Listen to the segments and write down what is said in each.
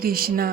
कृष्णा।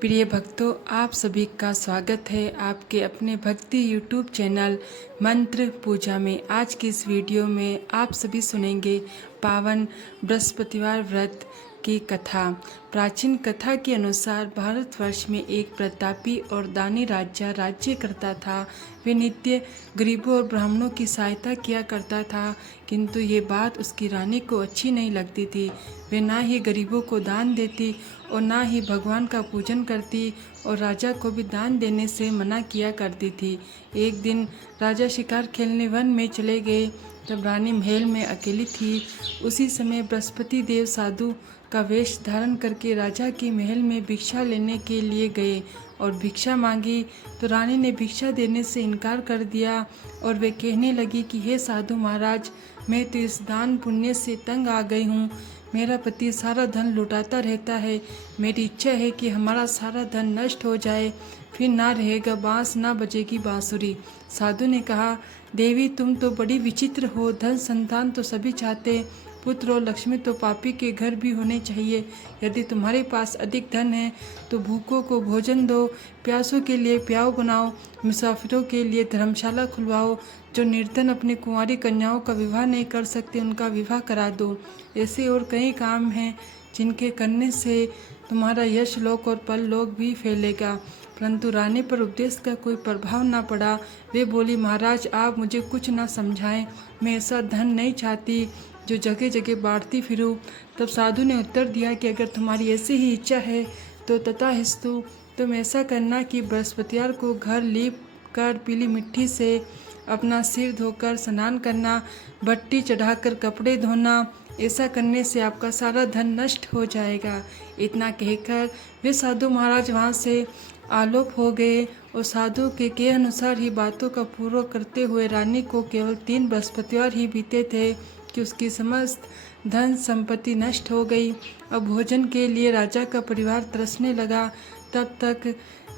प्रिय भक्तों, आप सभी का स्वागत है आपके अपने भक्ति यूट्यूब चैनल मंत्र पूजा में। आज की इस वीडियो में आप सभी सुनेंगे पावन बृहस्पतिवार व्रत की कथा। प्राचीन कथा के अनुसार भारतवर्ष में एक प्रतापी और दानी राजा राज्य करता था। वे नित्य गरीबों और ब्राह्मणों की सहायता किया करता था, किंतु ये बात उसकी रानी को अच्छी नहीं लगती थी। वे ना ही गरीबों को दान देती और ना ही भगवान का पूजन करती और राजा को भी दान देने से मना किया करती थी। एक दिन राजा शिकार खेलने वन में चले गए। तब रानी महल में अकेली थी। उसी समय बृहस्पति देव साधु का वेश धारण करके राजा के महल में भिक्षा लेने के लिए गए और भिक्षा मांगी तो रानी ने भिक्षा देने से इनकार कर दिया और वे कहने लगी कि हे साधु महाराज, मैं तो इस दान पुण्य से तंग आ गई हूँ। मेरा पति सारा धन लुटाता रहता है। मेरी इच्छा है कि हमारा सारा धन नष्ट हो जाए, फिर ना रहेगा बांस, ना बजेगी बांसुरी। साधु ने कहा, देवी तुम तो बड़ी विचित्र हो। धन संतान तो सभी चाहते, पुत्र और लक्ष्मी तो पापी के घर भी होने चाहिए। यदि तुम्हारे पास अधिक धन है तो भूखों को भोजन दो, प्यासों के लिए प्याऊ बनाओ, मुसाफिरों के लिए धर्मशाला खुलवाओ। जो निर्धन अपनी कुंवारी कन्याओं का विवाह नहीं कर सकते उनका विवाह करा दो। ऐसे और कई काम हैं जिनके करने से तुम्हारा यश लोक और पर लोक भी फैलेगा। परंतु रानी पर उपदेश का कोई प्रभाव ना पड़ा। वे बोली, महाराज आप मुझे कुछ ना समझाएं, मैं ऐसा धन नहीं चाहती जो जगह जगह बांटती फिरूं। तब साधु ने उत्तर दिया कि अगर तुम्हारी ऐसी ही इच्छा है तो तथास्तु, तुम ऐसा करना कि बृहस्पतिवार को घर लीप कर पीली मिट्टी से अपना सिर धोकर स्नान करना, भट्टी चढ़ाकर कपड़े धोना। ऐसा करने से आपका सारा धन नष्ट हो जाएगा। इतना कहकर वे साधु महाराज वहाँ से आलोप हो गए और साधु के अनुसार ही बातों का पूर्व करते हुए रानी को केवल 3 बृहस्पतिवार ही बीते थे कि उसकी समस्त धन संपत्ति नष्ट हो गई। अब भोजन के लिए राजा का परिवार तरसने लगा। तब तक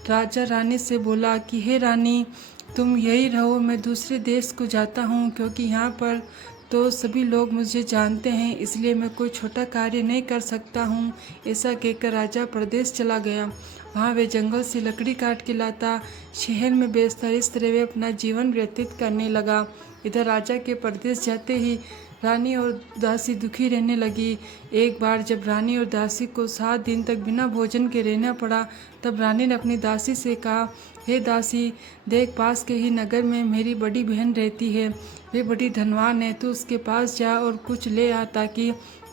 राजा रानी से बोला कि हे रानी, तुम यही रहो, मैं दूसरे देश को जाता हूँ, क्योंकि यहाँ पर तो सभी लोग मुझे जानते हैं, इसलिए मैं कोई छोटा कार्य नहीं कर सकता हूँ। ऐसा कहकर राजा प्रदेश चला गया। वहाँ वे जंगल से लकड़ी काट के लाता, शहर में बेचता। इस तरह वे अपना जीवन व्यतीत करने लगा। इधर राजा के प्रदेश जाते ही रानी और दासी दुखी रहने लगी। एक बार जब रानी और दासी को 7 दिन तक बिना भोजन के रहना पड़ा, तब रानी ने अपनी दासी से कहा, हे दासी, देख पास के ही नगर में मेरी बड़ी बहन रहती है। वे बड़ी धनवान है, तो उसके पास जा और कुछ ले आ ताकि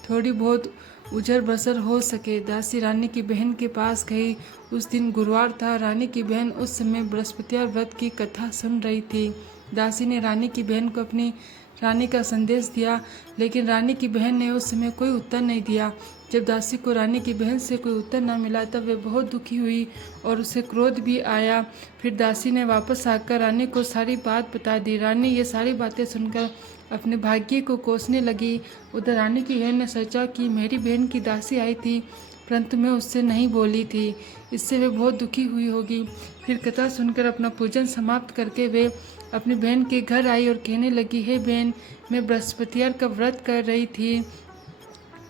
थोड़ी बहुत उजर बसर हो सके। दासी रानी की बहन के पास गई। उस दिन गुरुवार था। रानी की बहन उस समय बृहस्पतिवार व्रत की कथा सुन रही थी। दासी ने रानी की बहन को अपनी रानी का संदेश दिया, लेकिन रानी की बहन ने उस समय कोई उत्तर नहीं दिया। जब दासी को रानी की बहन से कोई उत्तर न मिला तब वे बहुत दुखी हुई और उसे क्रोध भी आया। फिर दासी ने वापस आकर रानी को सारी बात बता दी। रानी ये सारी बातें सुनकर अपने भाग्य को कोसने लगी। उधर रानी की बहन ने सोचा कि मेरी बहन की दासी आई थी, परंतु मैं उससे नहीं बोली थी, इससे वे बहुत दुखी हुई होगी। फिर कथा सुनकर अपना पूजन समाप्त करके वे अपनी बहन के घर आई और कहने लगी, हे बहन, मैं बृहस्पतिवार का व्रत कर रही थी।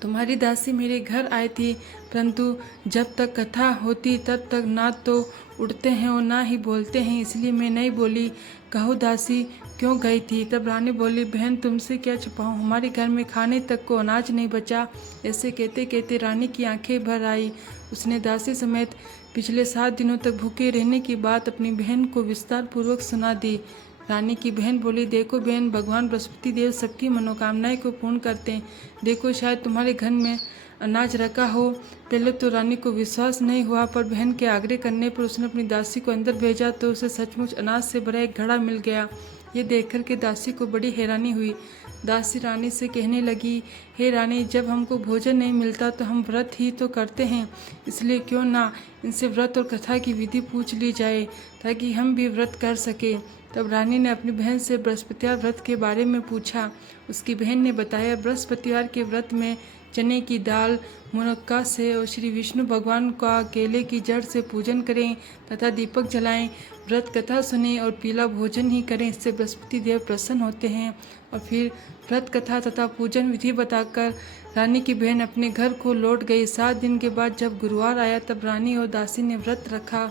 तुम्हारी दासी मेरे घर आई थी, परंतु जब तक कथा होती तब तक ना तो उठते हैं और ना ही बोलते हैं, इसलिए मैं नहीं बोली। कहो दासी, क्यों गई थी? तब रानी बोली, बहन तुमसे क्या छुपाऊं, हमारे घर में खाने तक को अनाज नहीं बचा। ऐसे कहते कहते रानी की आंखें भर आई। उसने दासी समेत पिछले 7 दिनों तक भूखे रहने की बात अपनी बहन को विस्तार पूर्वक सुना दी। रानी की बहन बोली, देखो बहन, भगवान बृहस्पति देव सबकी मनोकामनाएं को पूर्ण करते हैं। देखो शायद तुम्हारे घर में अनाज रखा हो। पहले तो रानी को विश्वास नहीं हुआ, पर बहन के आग्रह करने पर उसने अपनी दासी को अंदर भेजा तो उसे सचमुच अनाज से भरा एक घड़ा मिल गया। ये देखकर के दासी को बड़ी हैरानी हुई। दासी रानी से कहने लगी, हे रानी, जब हमको भोजन नहीं मिलता तो हम व्रत ही तो करते हैं, इसलिए क्यों ना इनसे व्रत और कथा की विधि पूछ ली जाए ताकि हम भी व्रत कर सके। तब रानी ने अपनी बहन से बृहस्पतिवार व्रत के बारे में पूछा। उसकी बहन ने बताया, बृहस्पतिवार के व्रत में चने की दाल मुनक्का से और श्री विष्णु भगवान का केले की जड़ से पूजन करें तथा दीपक जलाएं, व्रत कथा सुनें और पीला भोजन ही करें। इससे बृहस्पति देव प्रसन्न होते हैं और फिर व्रत कथा तथा पूजन विधि बताकर रानी की बहन अपने घर को लौट गई। 7 दिन के बाद जब गुरुवार आया तब रानी और दासी ने व्रत रखा।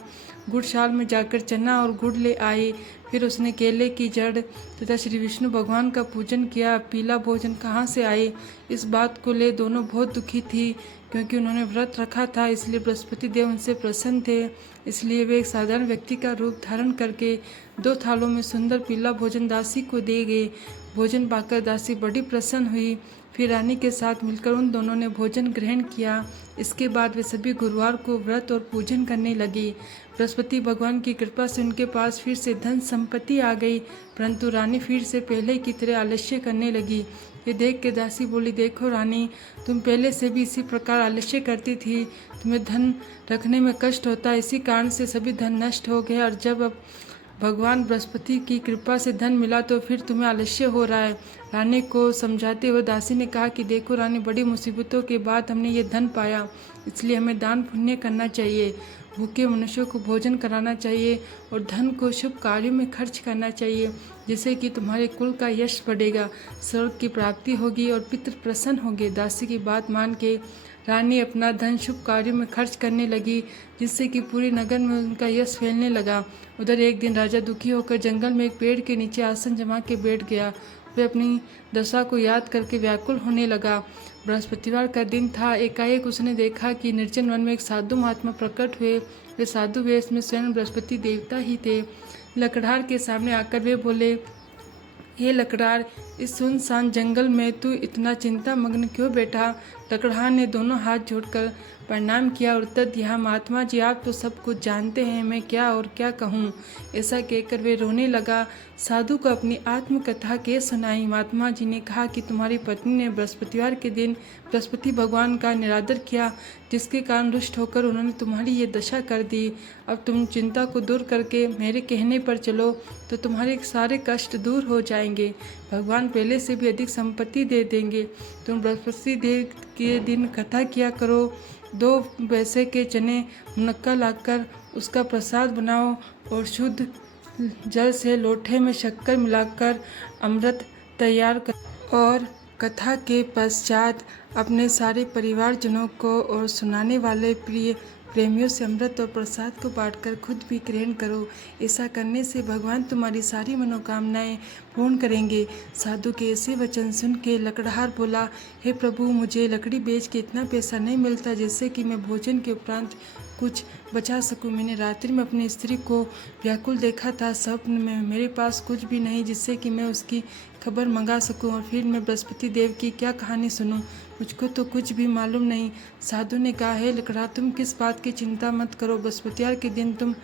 गुड़शाल में जाकर चना और गुड़ ले आई। फिर उसने केले की जड़ तथा श्री विष्णु भगवान का पूजन किया। पीला भोजन कहाँ से आए, इस बात को ले दोनों बहुत दुखी थी, क्योंकि उन्होंने व्रत रखा था, इसलिए बृहस्पति देव उनसे प्रसन्न थे। इसलिए वे एक साधारण व्यक्ति का रूप धारण करके 2 थालों में सुंदर पीला भोजन दासी को दे गए। भोजन पाकर दासी बड़ी प्रसन्न हुई। फिर रानी के साथ मिलकर उन दोनों ने भोजन ग्रहण किया। इसके बाद वे सभी गुरुवार को व्रत और पूजन करने लगी। बृहस्पति भगवान की कृपा से उनके पास फिर से धन संपत्ति आ गई, परंतु रानी फिर से पहले की तरह आलस्य करने लगी। ये देख के दासी बोली, देखो रानी, तुम पहले से भी इसी प्रकार आलस्य करती थी। तुम्हें धन रखने में कष्ट होता है, इसी कारण से सभी धन नष्ट हो गए, और जब अब भगवान बृहस्पति की कृपा से धन मिला तो फिर तुम्हें आलस्य हो रहा है। रानी को समझाते हुए दासी ने कहा कि देखो रानी, बड़ी मुसीबतों के बाद हमने ये धन पाया, इसलिए हमें दान पुण्य करना चाहिए, भूखे मनुष्यों को भोजन कराना चाहिए और धन को शुभ कार्यों में खर्च करना चाहिए, जिससे कि तुम्हारे कुल का यश बढ़ेगा, स्वर्ग की प्राप्ति होगी और पितृ प्रसन्न होंगे। दासी की बात मान के रानी अपना धन शुभ कार्यों में खर्च करने लगी, जिससे कि पूरे नगर में उनका यश फैलने लगा। उधर एक दिन राजा दुखी होकर जंगल में एक पेड़ के नीचे आसन जमा के बैठ गया। वे अपनी दशा को याद करके व्याकुल होने लगा। बृहस्पतिवार का दिन था। एकाएक उसने देखा कि निर्जन वन में एक साधु महात्मा प्रकट हुए। वे साधु वेश में स्वयं बृहस्पति देवता ही थे। लकड़हार के सामने आकर वे बोले, हे लकड़हार, इस सुनसान जंगल में तू इतना चिंता मग्न क्यों बैठा? लकड़हार ने दोनों हाथ जोड़कर प्रणाम किया और उत्तर दिया, महात्मा जी, आप तो सब कुछ जानते हैं, मैं क्या और क्या कहूँ। ऐसा कहकर वे रोने लगा। साधु को अपनी आत्मकथा के सुनाई। महात्मा जी ने कहा कि तुम्हारी पत्नी ने बृहस्पतिवार के दिन बृहस्पति भगवान का निरादर किया, जिसके कारण रुष्ट होकर उन्होंने तुम्हारी ये दशा कर दी। अब तुम चिंता को दूर करके मेरे कहने पर चलो तो तुम्हारे सारे कष्ट दूर हो जाएंगे। भगवान पहले से भी अधिक संपत्ति दे देंगे। तुम बृहस्पति देव के दिन कथा किया करो। 2 पैसे के चने मुनक्का लाकर उसका प्रसाद बनाओ और शुद्ध जल से लोटे में शक्कर मिलाकर अमृत तैयार कर और कथा के पश्चात अपने सारे परिवारजनों को और सुनाने वाले प्रिय प्रेमियों से अमृत और प्रसाद को बांटकर खुद भी ग्रहण करो। ऐसा करने से भगवान तुम्हारी सारी मनोकामनाएं पूर्ण करेंगे। साधु के ऐसे वचन सुन के लकड़हार बोला, हे प्रभु, मुझे लकड़ी बेच के इतना पैसा नहीं मिलता जिससे कि मैं भोजन के उपरांत कुछ बचा सकूं। मैंने रात्रि में अपनी स्त्री को व्याकुल देखा था, स्वप्न में। मेरे पास कुछ भी नहीं जिससे कि मैं उसकी खबर मंगा सकूं, और फिर मैं बृहस्पति देव की क्या कहानी सुनूं? मुझको तो कुछ भी मालूम नहीं। साधु ने कहा, हे लकड़हार, तुम किस बात की चिंता मत करो। बृहस्पतिवार के दिन तुम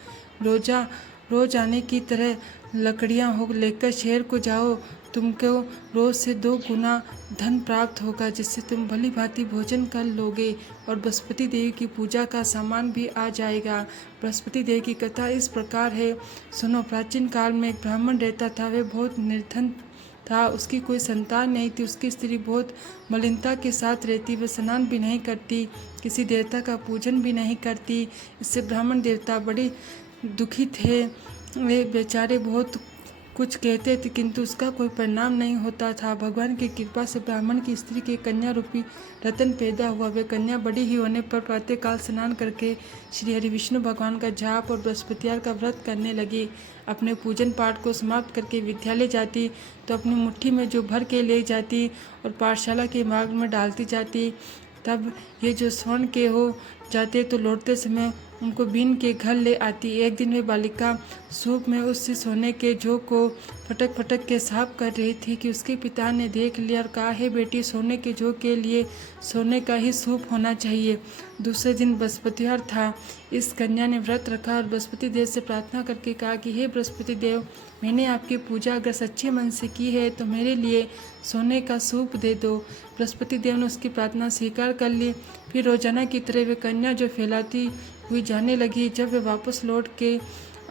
रोज आने की तरह लकड़ियां हो लेकर शहर को जाओ। तुमको रोज से 2 गुना धन प्राप्त होगा, जिससे तुम भली भांति भोजन कर लोगे और बृहस्पति देव की पूजा का सामान भी आ जाएगा। बृहस्पति देव की कथा इस प्रकार है, सुनो। प्राचीन काल में एक ब्राह्मण रहता था। वह बहुत निर्धन था, उसकी कोई संतान नहीं थी। उसकी स्त्री बहुत मलिनता के साथ रहती, वह स्नान भी नहीं करती, किसी देवता का पूजन भी नहीं करती। इससे ब्राह्मण देवता बड़े दुखी थे। वे बेचारे बहुत कुछ कहते थे, किंतु उसका कोई परिणाम नहीं होता था। भगवान की कृपा से ब्राह्मण की स्त्री के कन्या रूपी रतन पैदा हुआ। वे कन्या बड़ी ही होने पर प्रातःकाल स्नान करके श्री हरि विष्णु भगवान का जाप और बृहस्पतिवार का व्रत करने लगी। अपने पूजन पाठ को समाप्त करके विद्यालय जाती तो अपनी मुट्ठी में जो भर के ले जाती और पाठशाला के मार्ग में डालती जाती। तब ये जो स्वर्ण के हो जाते तो लौटते समय उनको बीन के घर ले आती। एक दिन वे बालिका सूप में उस सोने के जौ को फटक फटक के साफ कर रही थी कि उसके पिता ने देख लिया और कहा, हे बेटी, सोने के जौ के लिए सोने का ही सूप होना चाहिए। दूसरे दिन बृहस्पतिवार था। इस कन्या ने व्रत रखा और बृहस्पति देव से प्रार्थना करके कहा कि हे बृहस्पति देव, मैंने आपकी पूजा अगर सच्चे मन से की है तो मेरे लिए सोने का सूप दे दो। बृहस्पति देव ने उसकी प्रार्थना स्वीकार कर ली। फिर रोजाना की तरह वे कन्या जो फैलाती हुई जाने लगी। जब वे वापस लौट के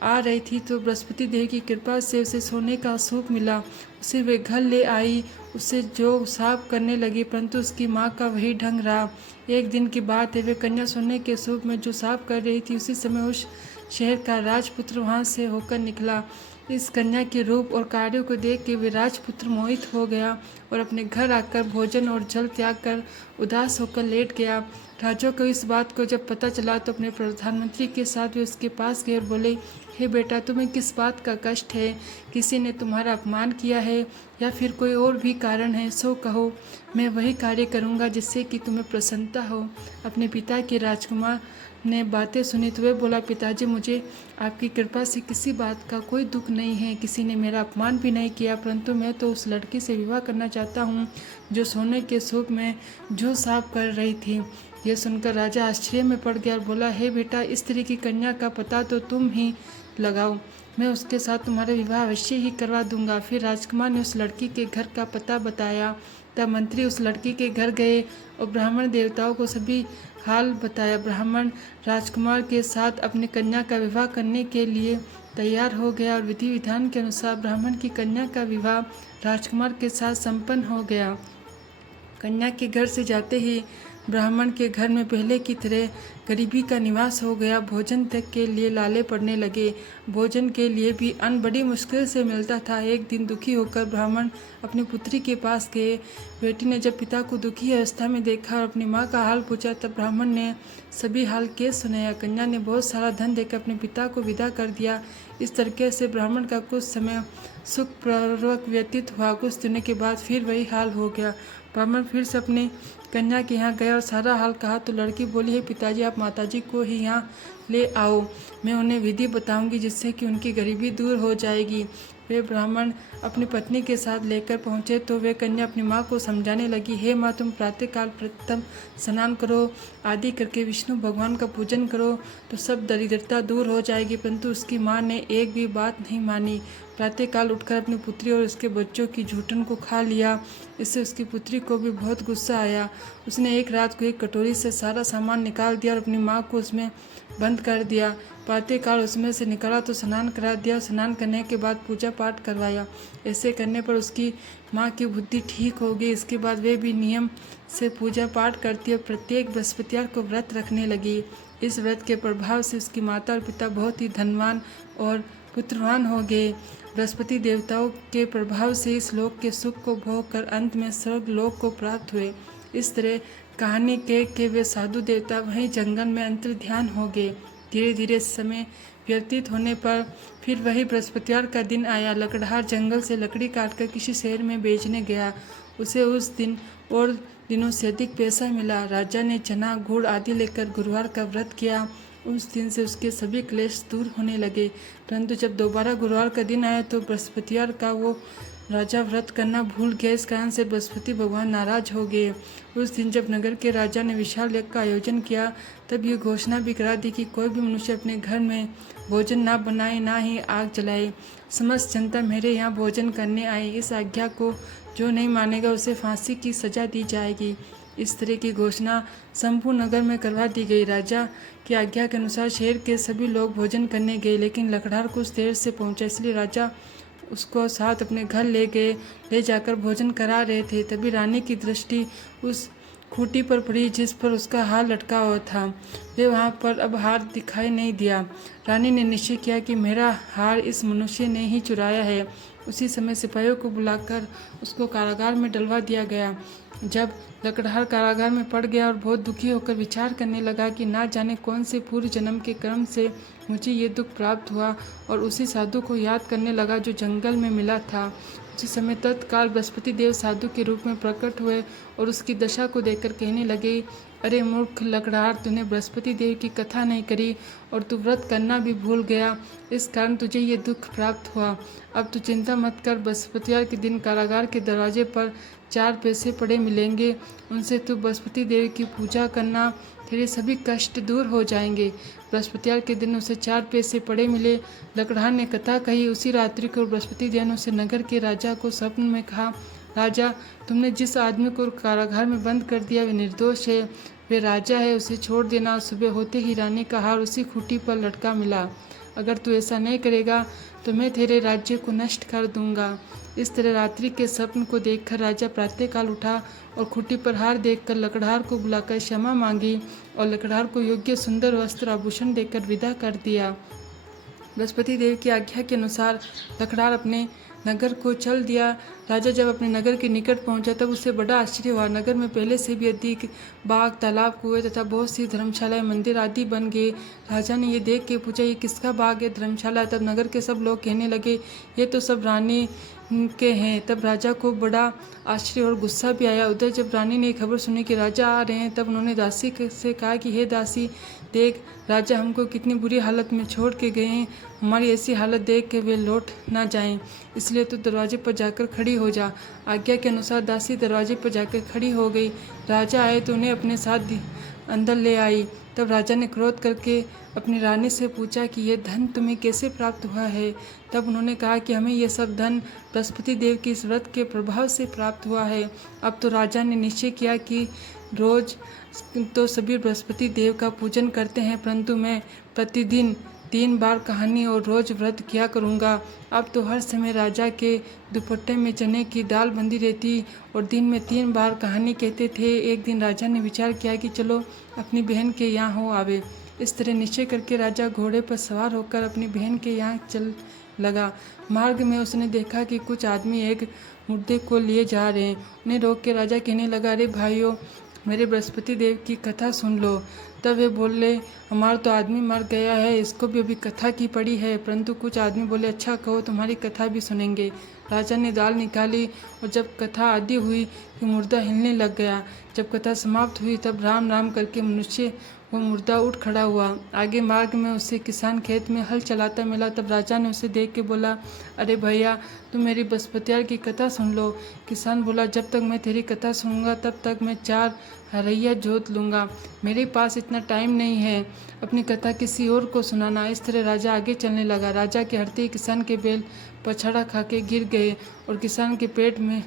आ रही थी तो बृहस्पति देव की कृपा से उसे सोने का सूप मिला। उसे वे घर ले आई, उसे जो साफ करने लगी, परंतु उसकी माँ का वही ढंग रहा। एक दिन की बात है, वे कन्या सोने के सूप में जो साफ कर रही थी, उसी समय उस शहर का राजपुत्र वहाँ से होकर निकला। इस कन्या के रूप और कार्यों को देख के वे राजपुत्र मोहित हो गया और अपने घर आकर भोजन और जल त्याग कर उदास होकर लेट गया। राजा को इस बात को जब पता चला तो अपने प्रधानमंत्री के साथ वे उसके पास गए और बोले, हे बेटा, तुम्हें किस बात का कष्ट है? किसी ने तुम्हारा अपमान किया है या फिर कोई और भी कारण है? सो कहो, मैं वही कार्य करूँगा जिससे कि तुम्हें प्रसन्नता हो। अपने पिता के राजकुमार ने बातें सुनी तो वह बोला, पिताजी, मुझे आपकी कृपा से किसी बात का कोई दुख नहीं है। किसी ने मेरा अपमान भी नहीं किया, परंतु मैं तो उस लड़की से विवाह करना चाहता हूँ जो सोने के सूप में जूं साफ कर रही थी। यह सुनकर राजा आश्चर्य में पड़ गया और बोला, हे बेटा, इस तरह की कन्या का पता तो तुम ही लगाओ। मैं उसके साथ तुम्हारा विवाह अवश्य ही करवा दूंगा। फिर राजकुमार ने उस लड़की के घर का पता बताया। तब मंत्री उस लड़की के घर गए और ब्राह्मण देवताओं को सभी हाल बताया। ब्राह्मण राजकुमार के साथ अपनी कन्या का विवाह करने के लिए तैयार हो गया और विधि विधान के अनुसार ब्राह्मण की कन्या का विवाह राजकुमार के साथ संपन्न हो गया। कन्या के घर से जाते ही ब्राह्मण के घर में पहले की तरह गरीबी का निवास हो गया। भोजन तक के लिए लाले पड़ने लगे। भोजन के लिए भी अन्न बड़ी मुश्किल से मिलता था। एक दिन दुखी होकर ब्राह्मण अपनी पुत्री के पास गए। बेटी ने जब पिता को दुखी अवस्था में देखा और अपनी माँ का हाल पूछा तब ब्राह्मण ने सभी हाल के सुनाया। कन्या ने बहुत सारा धन देकर अपने पिता को विदा कर दिया। इस तरीके से ब्राह्मण का कुछ समय सुखपूर्वक व्यतीत हुआ। कुछ दिनों के बाद फिर वही हाल हो गया। ब्राह्मण फिर से अपनी कन्या के यहाँ गया और सारा हाल कहा तो लड़की बोली, है पिताजी, आप माताजी को ही यहाँ ले आओ। मैं उन्हें विधि बताऊंगी जिससे कि उनकी गरीबी दूर हो जाएगी। वे ब्राह्मण अपनी पत्नी के साथ लेकर पहुँचे तो वे कन्या अपनी माँ को समझाने लगी, हे माँ, तुम प्रातःकाल प्रथम स्नान करो, आदि करके विष्णु भगवान का पूजन करो तो सब दरिद्रता दूर हो जाएगी। परंतु उसकी माँ ने एक भी बात नहीं मानी। प्रातःकाल उठकर अपनी पुत्री और उसके बच्चों की जूठन को खा लिया। इससे उसकी पुत्री को भी बहुत गुस्सा आया। उसने एक रात को एक कटोरी से सारा सामान निकाल दिया और अपनी माँ को उसमें बंद कर दिया। प्रातःकाल उसमें से निकला तो स्नान करा दिया। स्नान करने के बाद पूजा पाठ करवाया। ऐसे करने पर उसकी माँ की बुद्धि ठीक हो गई। इसके बाद वे भी नियम से पूजा पाठ करती और प्रत्येक बृहस्पतिवार को व्रत रखने लगी। इस व्रत के प्रभाव से उसकी माता और पिता बहुत ही धनवान और पुत्रवान हो गए। बृहस्पति देवताओं के प्रभाव से इस लोक के सुख को भोग कर अंत में स्वर्ग लोक को प्राप्त हुए। इस तरह कहानी के वे साधु देवता वहीं जंगल में अंतर ध्यान हो गए। धीरे धीरे समय व्यतीत होने पर फिर वही बृहस्पतिवार का दिन आया। लकड़हार जंगल से लकड़ी काटकर किसी शहर में बेचने गया। उसे उस दिन और दिनों से अधिक पैसा मिला। राजा ने चना गुड़ आदि लेकर गुरुवार का व्रत किया। उस दिन से उसके सभी क्लेश दूर होने लगे। परंतु जब दोबारा गुरुवार का दिन आया तो बृहस्पतिवार का वो राजा व्रत करना भूल गया। इस कारण से बृहस्पति भगवान नाराज हो गए। उस दिन जब नगर के राजा ने विशाल यज्ञ का आयोजन किया तब ये घोषणा भी करा दी कि कोई भी मनुष्य अपने घर में भोजन ना बनाए, ना ही आग जलाए। समस्त जनता मेरे यहाँ भोजन करने आए। इस आज्ञा को जो नहीं मानेगा उसे फांसी की सजा दी जाएगी। इस तरह की घोषणा संपूर्ण नगर में करवा दी गई। राजा की आज्ञा के अनुसार शहर के सभी लोग भोजन करने गए, लेकिन लकड़हार कुछ देर से पहुंचा, इसलिए राजा उसको साथ अपने घर ले जाकर भोजन करा रहे थे। तभी रानी की दृष्टि उस खूंटी पर पड़ी जिस पर उसका हार लटका हुआ था। वे वहाँ पर अब हार दिखाई नहीं दिया। रानी ने निश्चय किया कि मेरा हार इस मनुष्य ने ही चुराया है। उसी समय सिपाहियों को बुलाकर उसको कारागार में डलवा दिया गया। जब लकड़हार कारागार में पड़ गया और बहुत दुखी होकर विचार करने लगा कि ना जाने कौन से पूर्व जन्म के कर्म से मुझे ये दुख प्राप्त हुआ, और उसी साधु को याद करने लगा जो जंगल में मिला था। उसी समय तत्काल बृहस्पति देव साधु के रूप में प्रकट हुए और उसकी दशा को देखकर कहने लगे, अरे मूर्ख लकड़हार, तूने बृहस्पति देव की कथा नहीं करी और तू व्रत करना भी भूल गया। इस कारण तुझे ये दुख प्राप्त हुआ। अब तू चिंता मत कर। बृहस्पतिवार के दिन कारागार के दरवाजे पर 4 पैसे पड़े मिलेंगे। उनसे तू बृहस्पति देव की पूजा करना, तेरे सभी कष्ट दूर हो जाएंगे। बृहस्पतिवार के दिन उसे 4 पैसे पड़े मिले। लकड़हार ने कथा कही। उसी रात्रि को बृहस्पति देव ने उसे नगर के राजा को स्वप्न में कहा, राजा, तुमने जिस आदमी को कारागार में बंद कर दिया वे निर्दोष है। वे राजा है, उसे छोड़ देना। सुबह होते ही रानी का हार उसी खूंटी पर लटका मिला। अगर तू ऐसा नहीं करेगा तो मैं तेरे राज्य को नष्ट कर दूंगा। इस तरह रात्रि के स्वप्न को देखकर राजा प्रातःकाल उठा और खूंटी पर हार देखकर लकड़हार को बुलाकर क्षमा मांगी और लकड़हार को योग्य सुंदर वस्त्र आभूषण देकर विदा कर दिया। बृहस्पति देव की आज्ञा के अनुसार लकड़हार अपने नगर को चल दिया। राजा जब अपने नगर के निकट पहुंचा तब उसे बड़ा आश्चर्य हुआ। नगर में पहले से भी अधिक बाग, तालाब, कुएं तथा बहुत सी धर्मशालाएं, मंदिर आदि बन गए। राजा ने ये देख के पूछा, ये किसका बाग है, धर्मशाला? तब नगर के सब लोग कहने लगे, ये तो सब रानी के हैं। तब राजा को बड़ा आश्चर्य और गुस्सा भी आया। उधर जब रानी ने खबर सुनी कि राजा आ रहे हैं तब उन्होंने दासी से कहा कि हे दासी, देख राजा हमको कितनी बुरी हालत में छोड़ के गए हैं। हमारी ऐसी हालत देख के वे लौट ना जाएं, इसलिए तू दरवाजे पर जाकर खड़ी हो जा। आज्ञा के अनुसार दासी दरवाजे पर जाकर खड़ी हो गई। राजा आए तो उन्हें अपने साथ अंदर ले आई। तब राजा ने क्रोध करके अपनी रानी से पूछा कि यह धन तुम्हें कैसे प्राप्त हुआ है? तब उन्होंने कहा कि हमें यह सब धन बृहस्पति देव की इस व्रत के प्रभाव से प्राप्त हुआ है। अब तो राजा ने निश्चय किया कि रोज तो सभी बृहस्पति देव का पूजन करते हैं, परंतु मैं प्रतिदिन 3 बार कहानी और रोज व्रत किया करूँगा। अब तो हर समय राजा के दुपट्टे में चने की दाल बंधी रहती और दिन में 3 बार कहानी कहते थे। एक दिन राजा ने विचार किया कि चलो अपनी बहन के यहाँ हो आवे। इस तरह निश्चय करके राजा घोड़े पर सवार होकर अपनी बहन के यहाँ चल लगा। मार्ग में उसने देखा कि कुछ आदमी एक मुर्दे को लिए जा रहे हैं। उन्हें रोक के राजा कहने लगा, अरे भाइयों, मेरे बृहस्पति देव की कथा सुन लो। तब वे बोले, हमारा तो आदमी मर गया है, इसको भी अभी कथा की पड़ी है। परंतु कुछ आदमी बोले, अच्छा कहो, तुम्हारी कथा भी सुनेंगे। राजा ने दाल निकाली और जब कथा आदि हुई कि मुर्दा हिलने लग गया। जब कथा समाप्त हुई तब राम राम करके मनुष्य वो मुर्दा उठ खड़ा हुआ। आगे मार्ग में उसे किसान खेत में हल चलाता मिला। तब राजा ने उसे देख के बोला, अरे भैया, तुम मेरी बृहस्पतिवार की कथा सुन लो। किसान बोला, जब तक मैं तेरी कथा सुनूंगा तब तक मैं 4 हरैया जोत लूँगा। मेरे पास इतना टाइम नहीं है, अपनी कथा किसी और को सुनाना। इस तरह राजा आगे चलने लगा। राजा के हरते ही किसान के बैल पछाड़ा खा के गिर गए और किसान के पेट में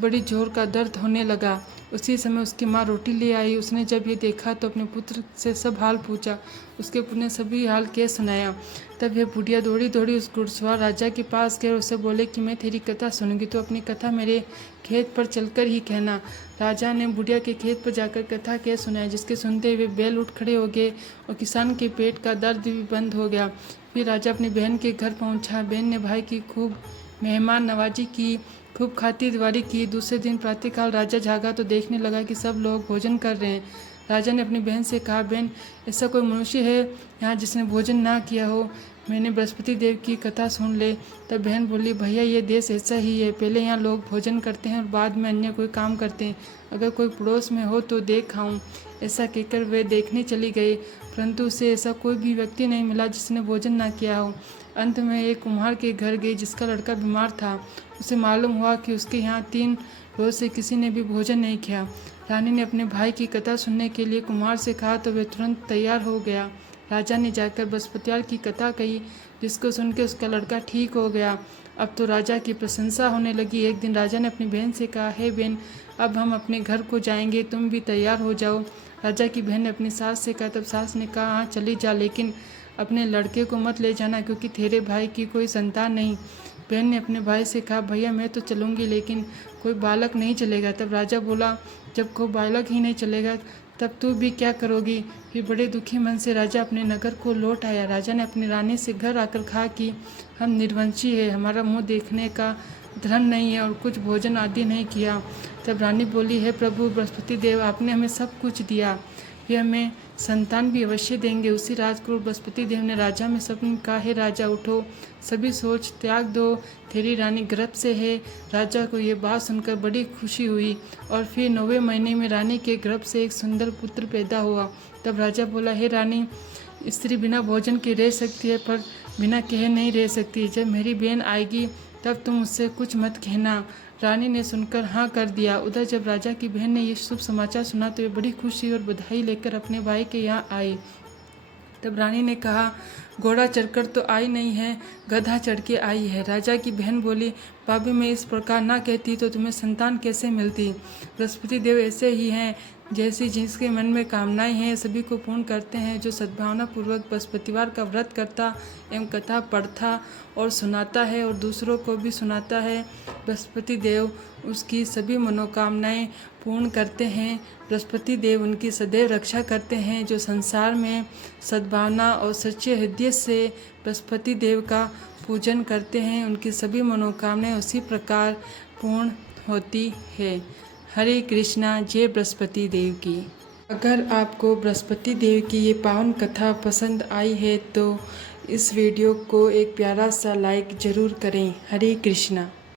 बड़ी जोर का दर्द होने लगा। उसी समय उसकी माँ रोटी ले आई। उसने जब ये देखा तो अपने पुत्र से सब हाल पूछा। उसके पुत्र ने सभी हाल कह सुनाया। तब यह बुढ़िया दौड़ी दौड़ी उस घुड़सवार राजा के पास गए और उसे बोले कि मैं तेरी कथा सुनूंगी, तो अपनी कथा मेरे खेत पर चलकर ही कहना। राजा ने बुढ़िया के खेत पर जाकर कथा कह सुनाया, जिसके सुनते हुए बैल उठ खड़े हो गए और किसान के पेट का दर्द भी बंद हो गया। फिर राजा अपनी बहन के घर पहुंचा। बहन ने भाई की खूब मेहमान नवाजी की, खूब खातिरदारी की। दूसरे दिन प्रातःकाल राजा जागा तो देखने लगा कि सब लोग भोजन कर रहे हैं। राजा ने अपनी बहन से कहा, बहन, ऐसा कोई मनुष्य है यहाँ जिसने भोजन ना किया हो? मैंने बृहस्पति देव की कथा सुन ले। तब बहन बोली, भैया, ये देश ऐसा ही है, पहले यहाँ लोग भोजन करते हैं और बाद में अन्य कोई काम करते हैं। अगर कोई पड़ोस में हो तो देख आऊँ। ऐसा कहकर वे देखने चली गई, परंतु उसे ऐसा कोई भी व्यक्ति नहीं मिला जिसने भोजन ना किया हो। अंत में एक कुम्हार के घर गई जिसका लड़का बीमार था। उसे मालूम हुआ कि उसके यहाँ 3 रोज से किसी ने भी भोजन नहीं किया। रानी ने अपने भाई की कथा सुनने के लिए कुम्हार से कहा तो वह तुरंत तैयार हो गया। राजा ने जाकर बृहस्पतिवार की कथा कही, जिसको सुन के उसका लड़का ठीक हो गया। अब तो राजा की प्रशंसा होने लगी। एक दिन राजा ने अपनी बहन से कहा, हे बहन, अब हम अपने घर को जाएंगे, तुम भी तैयार हो जाओ। राजा की बहन ने अपनी सास से कहा। तब सास ने कहा, हाँ चली जा, लेकिन अपने लड़के को मत ले जाना, क्योंकि तेरे भाई की कोई संतान नहीं। बहन ने अपने भाई से कहा, भैया, मैं तो चलूँगी, लेकिन कोई बालक नहीं चलेगा। तब राजा बोला, जब कोई बालक ही नहीं चलेगा तब तू भी क्या करोगी? फिर बड़े दुखी मन से राजा अपने नगर को लौट आया। राजा ने अपनी रानी से घर आकर कहा कि हम निर्वंशी है, हमारा मुंह देखने का धर्म नहीं है और कुछ भोजन आदि नहीं किया। तब रानी बोली, है प्रभु बृहस्पति देव, आपने हमें सब कुछ दिया, फिर हमें संतान भी अवश्य देंगे। उसी राजकुमार बृहस्पति देव ने राजा में स्वप्न कहा, हे राजा, उठो, सभी सोच त्याग दो, तेरी रानी गर्भ से है। राजा को ये बात सुनकर बड़ी खुशी हुई और फिर 9वें महीने में रानी के गर्भ से एक सुंदर पुत्र पैदा हुआ। तब राजा बोला, हे रानी, स्त्री बिना भोजन के रह सकती है पर बिना कहे नहीं रह सकती। जब मेरी बहन आएगी तब तुम उससे कुछ मत कहना। रानी ने सुनकर हाँ कर दिया। उधर जब राजा की बहन ने ये शुभ समाचार सुना तो वे बड़ी खुशी और बधाई लेकर अपने भाई के यहाँ आई। तब रानी ने कहा, घोड़ा चढ़कर तो आई नहीं है, गधा चढ़ के आई है। राजा की बहन बोली, भाभी, मैं इस प्रकार ना कहती तो तुम्हें संतान कैसे मिलती? बृहस्पति देव ऐसे ही हैं, जैसे जिसके मन में कामनाएं हैं सभी को पूर्ण करते हैं। जो सद्भावना पूर्वक बृहस्पतिवार का व्रत करता एवं कथा पढ़ता और सुनाता है और दूसरों को भी सुनाता है, बृहस्पति देव उसकी सभी मनोकामनाएं पूर्ण करते हैं। बृहस्पति देव उनकी सदैव रक्षा करते हैं। जो संसार में सद्भावना और सच्चे हृदय से बृहस्पति देव का पूजन करते हैं, उनकी सभी मनोकामनाएं उसी प्रकार पूर्ण होती है। हरे कृष्णा। जय बृहस्पति देव की। अगर आपको बृहस्पति देव की ये पावन कथा पसंद आई है तो इस वीडियो को एक प्यारा सा लाइक ज़रूर करें। हरे कृष्णा।